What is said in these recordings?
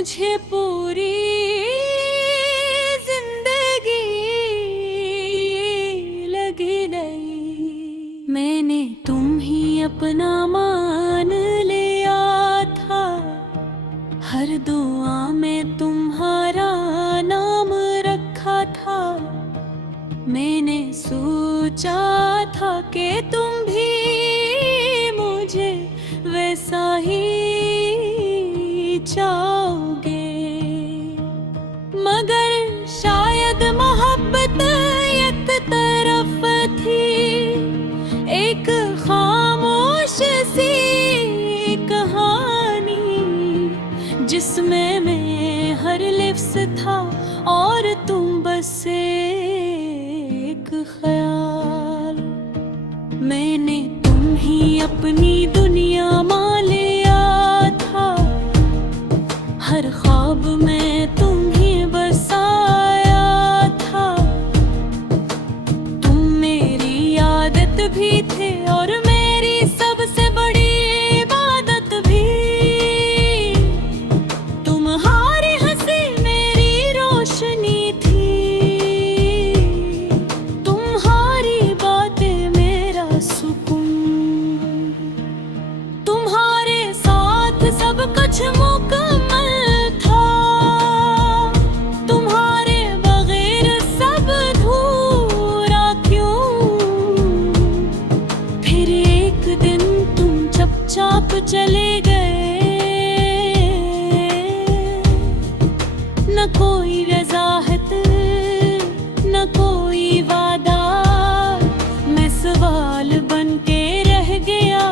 मुझे पूरी जिंदगी लगी नहीं। मैंने तुम ही अपना मान लिया था, हर दुआ में तुम्हारा नाम रखा था। मैंने सोचा था कि तुम भी मुझे वैसा ही चाहोगे, मगर शायद मोहब्बत एक तरफ थी, एक खामोश सी कहानी जिसमें मैं हर लफ्ज़ था और तुम बस एक ख्याल। मैंने तुम ही अपनी दुनिया मान लिया था, हर ख्वाब में तुम ही बसाया था। तुम मेरी आदत भी थे और मेरी सबसे बड़ी इबादत भी। तुम्हारी हंसी मेरी रोशनी थी, तुम्हारी बातें मेरा सुकून। तुम्हारे साथ सब कुछ मुकम्मल था, तुम्हारे बगैर सब अधूरा क्यों। फिर एक दिन तुम चुपचाप चले गए, न कोई वजाहत न कोई वादा, मैं सवाल बन के रह गया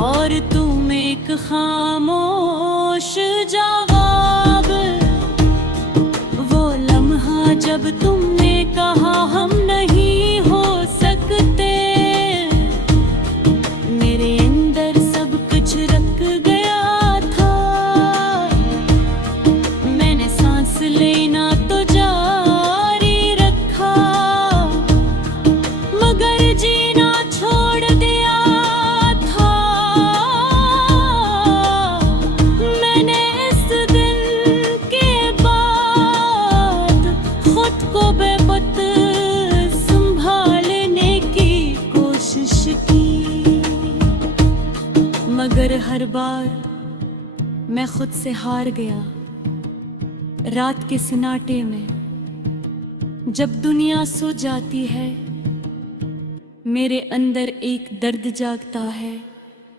और तुम एक खामोश जवाब। वो लम्हा जब तुमने कहा हम नहीं हो सकते, मेरे अंदर सब कुछ रख गया था। मैंने सांस लेना तो जारी रखा, मगर जीना छोड़ दिया था। मैंने इस दिन के बाद खुद को बेबस संभालने की कोशिश की, मगर हर बार मैं खुद से हार गया। रात के सन्नाटे में जब दुनिया सो जाती है, मेरे अंदर एक दर्द जागता है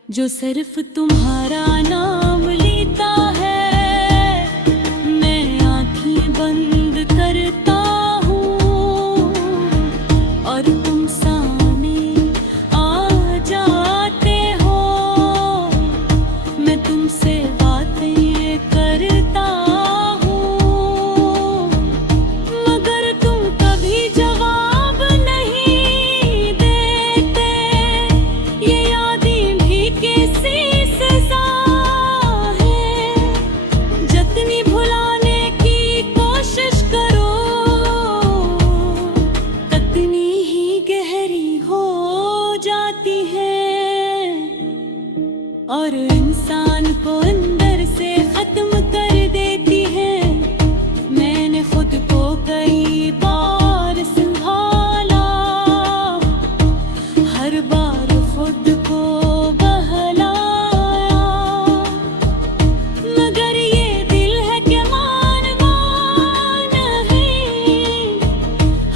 जो सिर्फ तुम्हारा नाम लेता है। मैं आंखें बंद करता हूँ और तुम सामने आ जाते हो। मैं तुमसे बातें करता हूँ, मगर तुम कभी जवाब नहीं देते। ये यादें भी कैसी सजा है, जितनी भुलाने की कोशिश करो उतनी ही गहरी हो जाती है और इंसान को अंदर से खत्म कर देती है। मैंने खुद को कई बार संभाला, हर बार खुद को बहलाया, मगर ये दिल है कि मान है।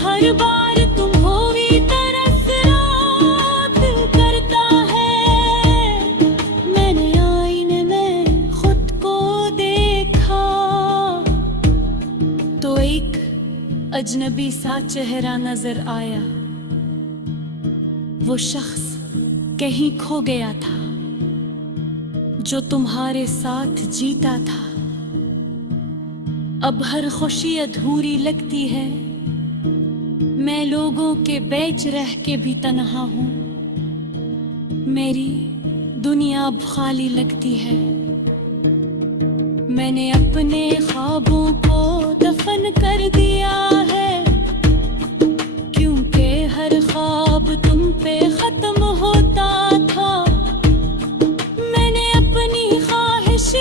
हर बार तुम हो भी तरस रात करता है। मैंने आईने में खुद को देखा तो एक अजनबी सा चेहरा नजर आया। वो शख्स कहीं खो गया था जो तुम्हारे साथ जीता था। अब हर खुशी अधूरी लगती है, मैं लोगों के बीच रह के भी तन्हा हूँ। मेरी दुनिया अब खाली लगती है। मैंने अपने ख्वाबों को दफन कर दिया है, क्योंकि हर ख्वाब तुम पे खत्म होता था। मैंने अपनी ख्वाहिश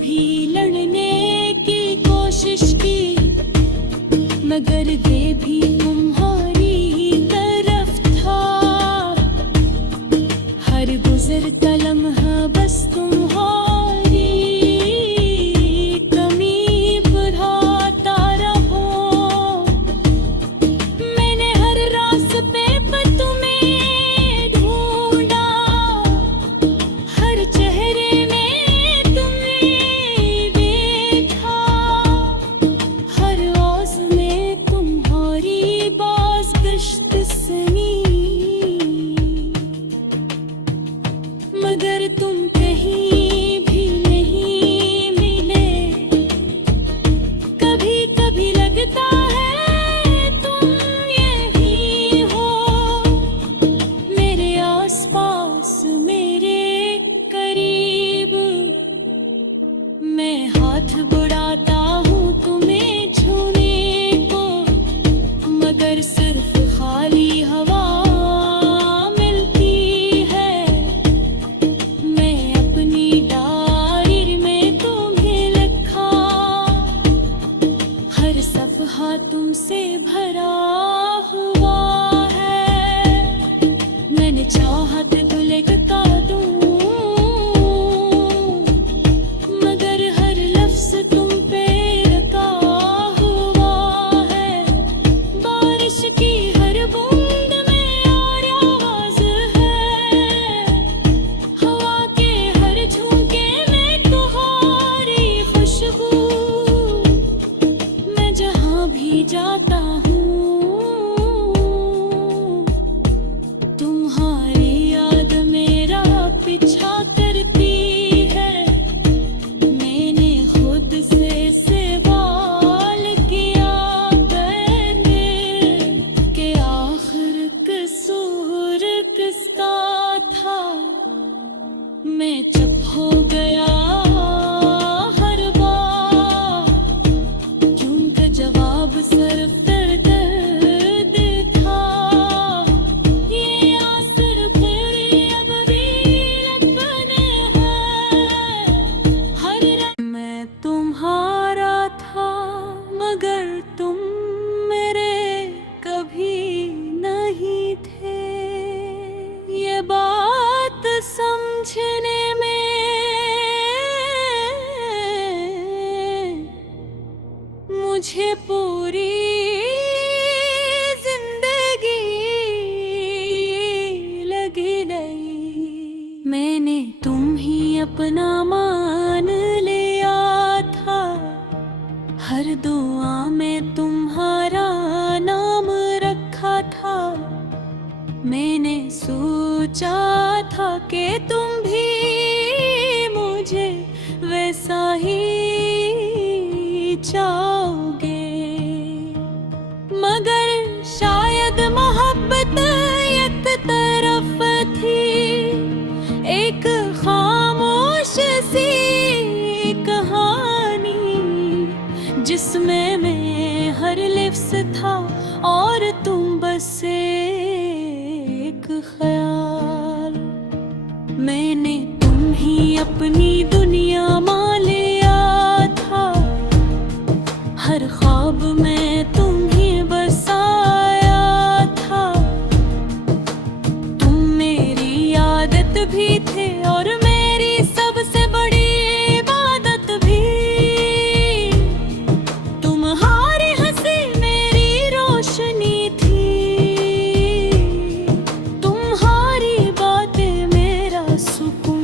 भी लड़ने की कोशिश की, मगर वे भी तुम्हारी तरफ था। हर गुजरता लम्हा बस तुम्हारी कमी बढ़ाता रहो। मैंने हर रास्ते पे तुम्हें ढूंढा, हर चेहरे में तुम्हें देखा, हर आवाज में तुम्हारी बाज़गश्त सुनी। मगर तुम कहीं भी नहीं मिले। कभी कभी लगता है तुम यही हो, मेरे आसपास मेरे करीब। मैं हाथ बढ़ाता हूँ तुम्हें छूने को, मगर सिर्फ खाली हवा मिलती है। मैं अपनी डायरी में तुम्हें लिखा, हर सफ़हा तुमसे भरा हुआ है। मैंने चाहत तो लिखता दूँ, मगर हर लफ्ज़ तुम पे लगा हुआ है। बारिश की हर बूंद में और आवाज़ है, हवा के हर झोंके में तुम्हारी खुशबू। मैं जहाँ भी जाता हूँ तुम्हारी याद मेरा पीछा करती है। मैंने खुद से सवाल किया करने के आखिर कसूर किसका था। मैं चुप हो गया हर बार, क्योंकि जवाब सिर्फ दर्द था। ये आंसू तेरे अब भी लगने हैं। हर रात मैं तुम्हारा था, मगर तुम मेरे कभी नहीं थे। ये बात समझने में मुझे पूरी जिंदगी लगी नहीं। मैंने तुम ही अपना मान लिया था, हर दुआ में तुम्हारा नाम रखा था। मैंने सोचा था कि तुम भी मुझे वैसा ही चाहोगे, मगर शायद मोहब्बत एक तरफ थी, एक खामोश सी कहानी, जिसमें मैं हर लफ्ज़ था और तुम बस एक ख्याल। मैंने तुम ही अपनी दुनिया मान लिया था, हर ख्वाब में तुम ही बसाया था। तुम मेरी आदत भी थे और मेरी सबसे बड़ी इबादत भी। तुम्हारी हंसी मेरी रोशनी थी, तुम्हारी बातें मेरा सुकून।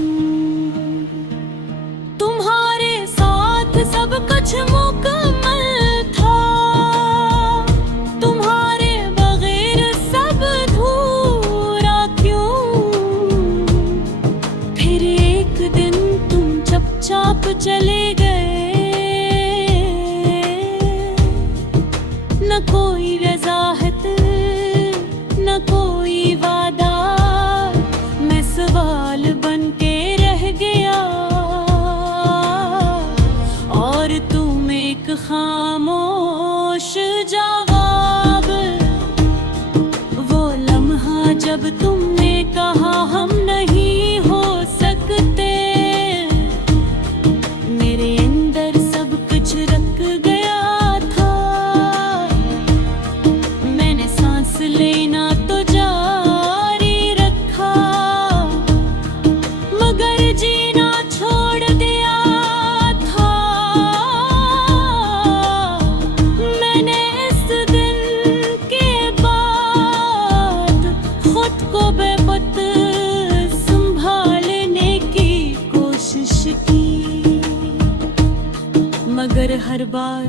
मगर हर बार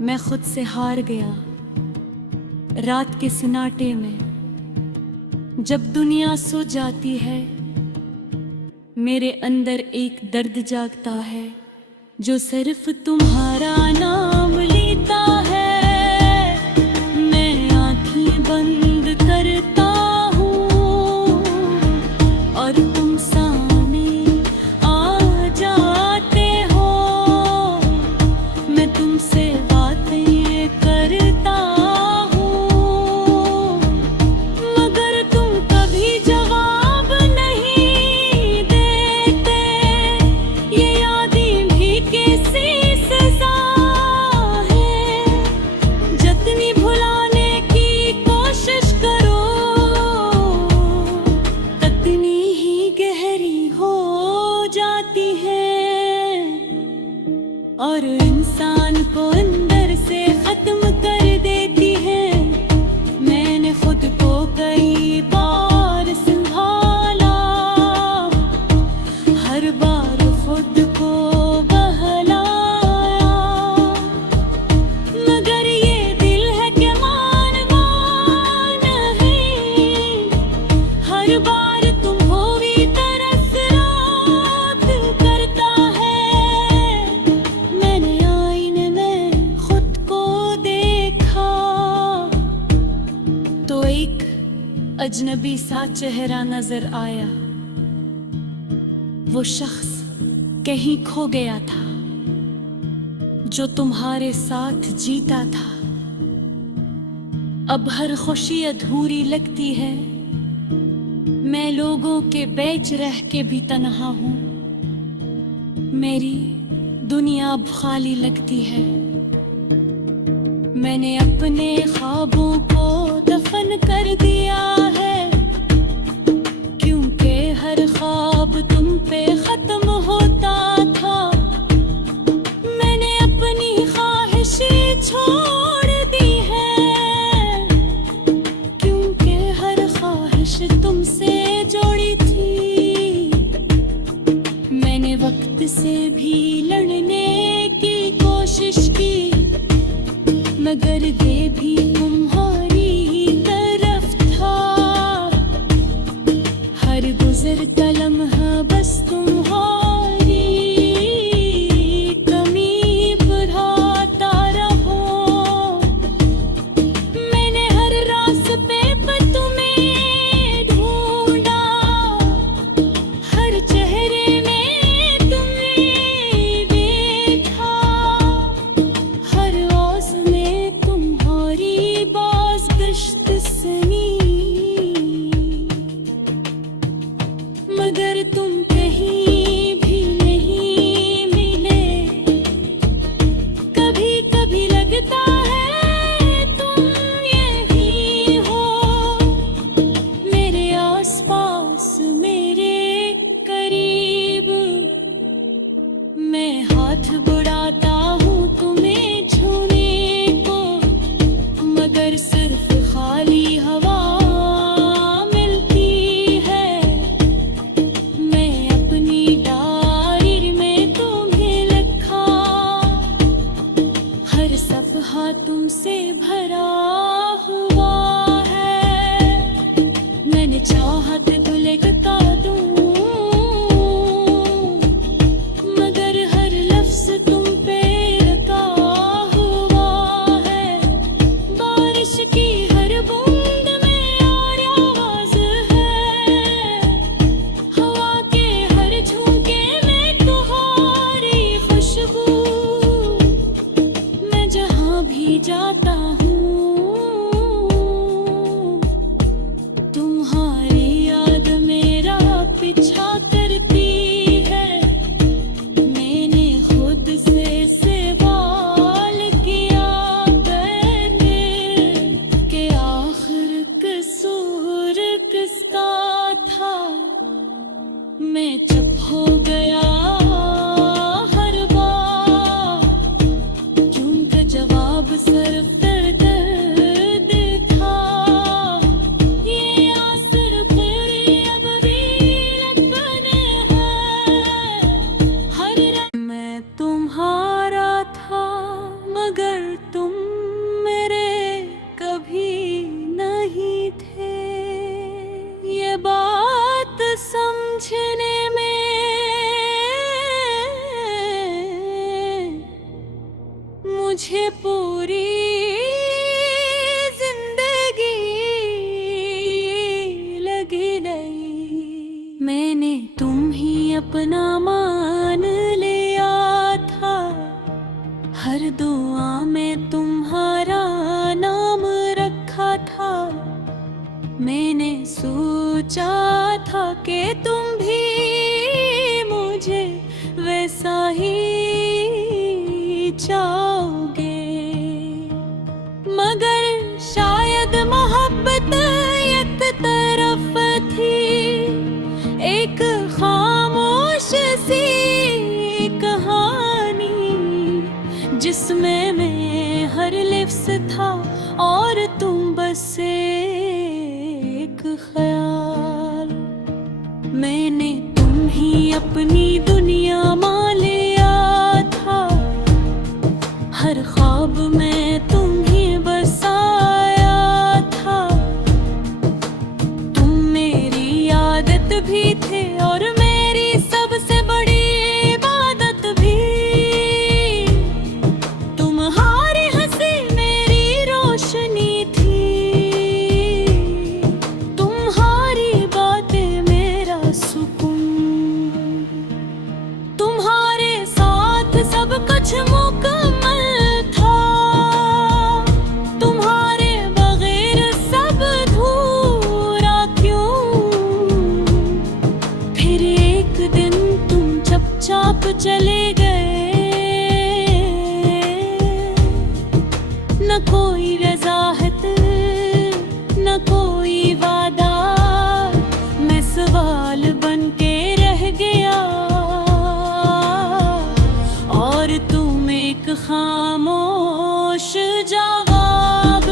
मैं खुद से हार गया। रात के सन्नाटे में जब दुनिया सो जाती है, मेरे अंदर एक दर्द जागता है जो सिर्फ तुम्हारा नाम लेता है। मैं आंखें बंद करता हूँ और तुम सामने आ जाते हो। मैं तुमसे बातें करता हूँ मगर तुम कभी जवाब नहीं देते। ये यादें भी कैसी सजा है, जितनी भुलाने की कोशिश करो उतनी ही गहरी हो जाती है और इंसान को अंदर से खत्म कर देती है। मैंने खुद को कई बार संभाला, हर बार खुद को बहलाया, मगर ये दिल है कि मानना नहीं। हर बार तुम हो भी तरस रात करता है। मैंने आईने में खुद को देखा तो एक अजनबी सा चेहरा नजर आया। वो शख्स कहीं खो गया था जो तुम्हारे साथ जीता था। अब हर खुशी अधूरी लगती है, मैं लोगों के बीच रह के भी तन्हा हूँ। मेरी दुनिया अब खाली लगती है। मैंने अपने ख्वाबों को दफन कर दिया है, क्योंकि हर ख्वाब तुम पे खत्म होता था। मैंने अपनी ख्वाहिशें छोड़ दी है, क्योंकि हर ख्वाहिश तुमसे जोड़ी थी। मैंने वक्त से भी लड़ने की कोशिश की, मगर ये भी तुम्हारी ही तरफ था। हर गुजरता लम्हा बस तुम्हारी कमी बढ़ाता रहो। मैंने हर रास्ते पे तुम्हें ढूंढा, हर चेहरे में तुम्हें देखा, हर ओस में तुम्हारी बाज़गश्त सुनी, मगर तुम कहीं भी नहीं मिले। कभी कभी लगता है तुम यही हो, मेरे आसपास मेरे करीब। मैं हाथ बढ़ाता हूँ तुम्हें छूने को, मगर सिर्फ खाली हवा मिलती है। मैं अपनी डायरी में तुम्हें लिखा, हर सफ़हा तुमसे भरा हुआ है। मैंने चाहत तो लिखता दूँ, मगर हर लफ्ज़ तुम पे रखा हुआ है। बारिश की हर बूंद में और आवाज़ है, हवा के हर झोंके में तुम्हारी खुशबू। मैं जहाँ भी जाता हूँ तुम्हारी याद मेरा पीछा करती है। मैंने खुद से सवाल किया करने के आखिर कसूर किसका था। मैं चुप हो गया हर बार, क्योंकि जवाब सिर्फ दर्द था। ये आसर पूरी अब भी बने हैं हर रात मैं तुम्हारा मुझे पूरी जिंदगी लगी नहीं। मैंने तुम ही अपना मान लिया था, हर दुआ में तुम्हारा नाम रखा था। मैंने सोचा था कि तुम भी मुझे वैसा ही चाहोगे, मगर शायद मोहब्बत एक तरफ थी, एक खामोश सी कहानी जिसमें मैं हर लिफ्स था और तुम बस एक ख्याल। मैंने तुम ही अपनी दुनिया मान लिया था, हर ख्वाब में तुम ही बसाया था। तुम मेरी आदत भी थे और मेरी सबसे बड़ी इबादत भी। तुम्हारी हंसी मेरी रोशनी थी, तुम्हारी बातें मेरा सुकून। तुम्हारे साथ सब कुछ मुकम्मल था, तुम्हारे बगैर सब अधूरा क्यों। फिर एक दिन तुम चुपचाप चले गए, न कोई वजाहत न कोई वादा, मैं सवाल बन के रह गया और तुम एक खामोश जवाब।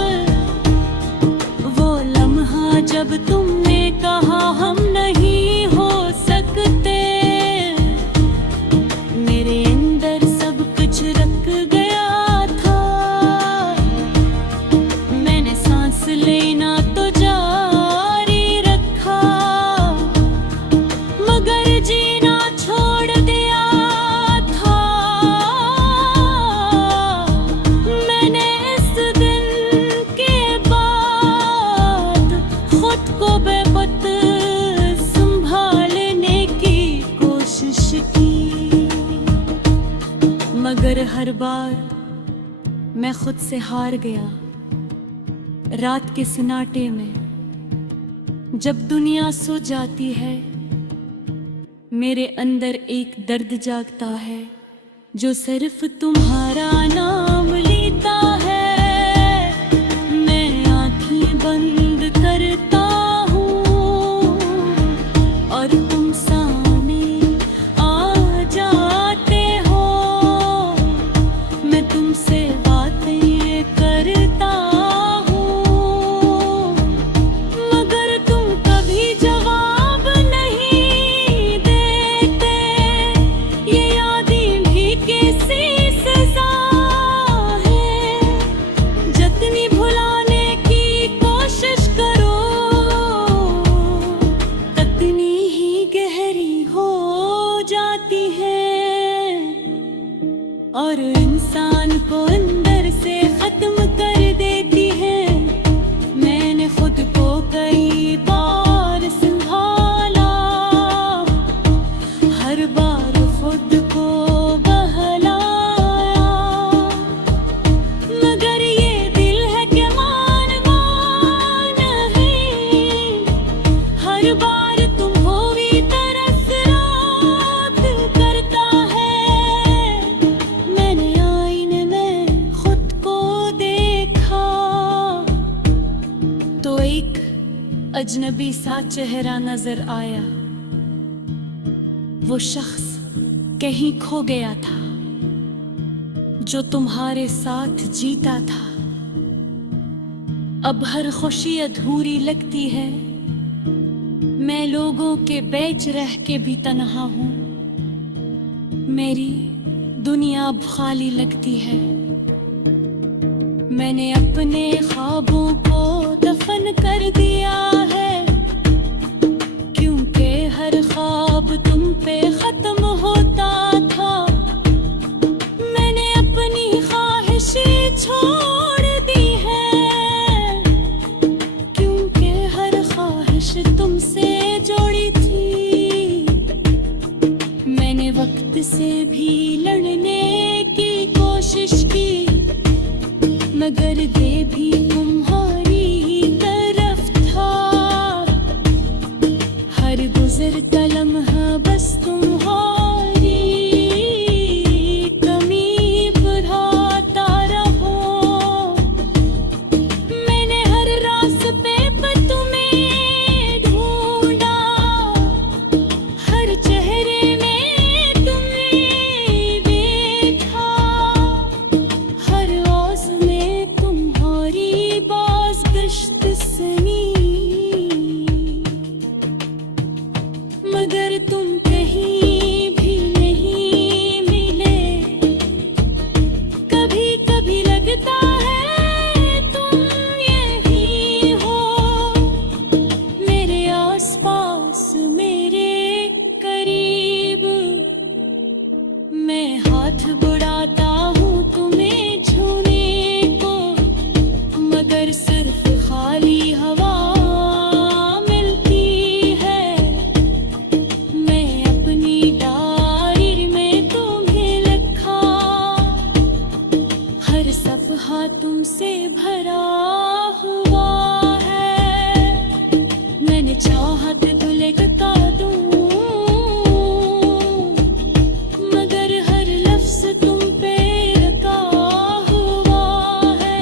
वो लम्हा जब तुमने कहा हम नहीं हो सकते, मेरे अंदर सब कुछ रख गया था। मैंने सांस लेना तो जारी रखा, मगर जीना छोड़ दिया था। मैंने इस दिन के बाद खुद को बेखुद संभालने की कोशिश की, मगर हर बार मैं खुद से हार गया। रात के सन्नाटे में जब दुनिया सो जाती है, मेरे अंदर एक दर्द जागता है जो सिर्फ तुम्हारा नाम लेता है। मैं आंखें बंद करता हूँ और तुम सामने आ जाते हो। मैं तुमसे बातें करता हूँ, मगर तुम कभी जवाब नहीं देते। ये यादें भी कैसी सजा है, जितनी भुलाने की कोशिश करो उतनी ही गहरी हो जाती है और इंसान को अंदर से खत्म कर देती है। मैंने खुद को कई बार संभाला, हर बार खुद को बहलाया, मगर ये दिल है कि मान है। हर बार तुम हो भी तरस रात करता है। मैंने आईने में खुद को देखा तो एक अजनबी सा चेहरा नजर आया। वो शख्स कहीं खो गया था जो तुम्हारे साथ जीता था। अब हर खुशी अधूरी लगती है, मैं लोगों के बीच रह के भी तन्हा हूँ। मेरी दुनिया अब खाली लगती है, मैंने अपने ख्वाबों को दफन कर दिया है, क्योंकि हर ख्वाब तुम पे खत्म होता था। मैंने अपनी ख्वाहिश से भरा हुआ है। मैंने चाहत दुलकता दूं, मगर हर लफ्ज तुम पे रखा हुआ है।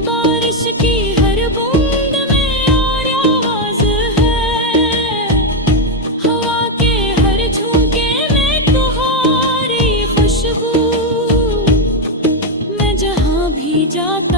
बारिश की हर बूंद में और आवाज है, हवा के हर झोंके में तुम्हारी खुशबू। मैं जहाँ भी जाता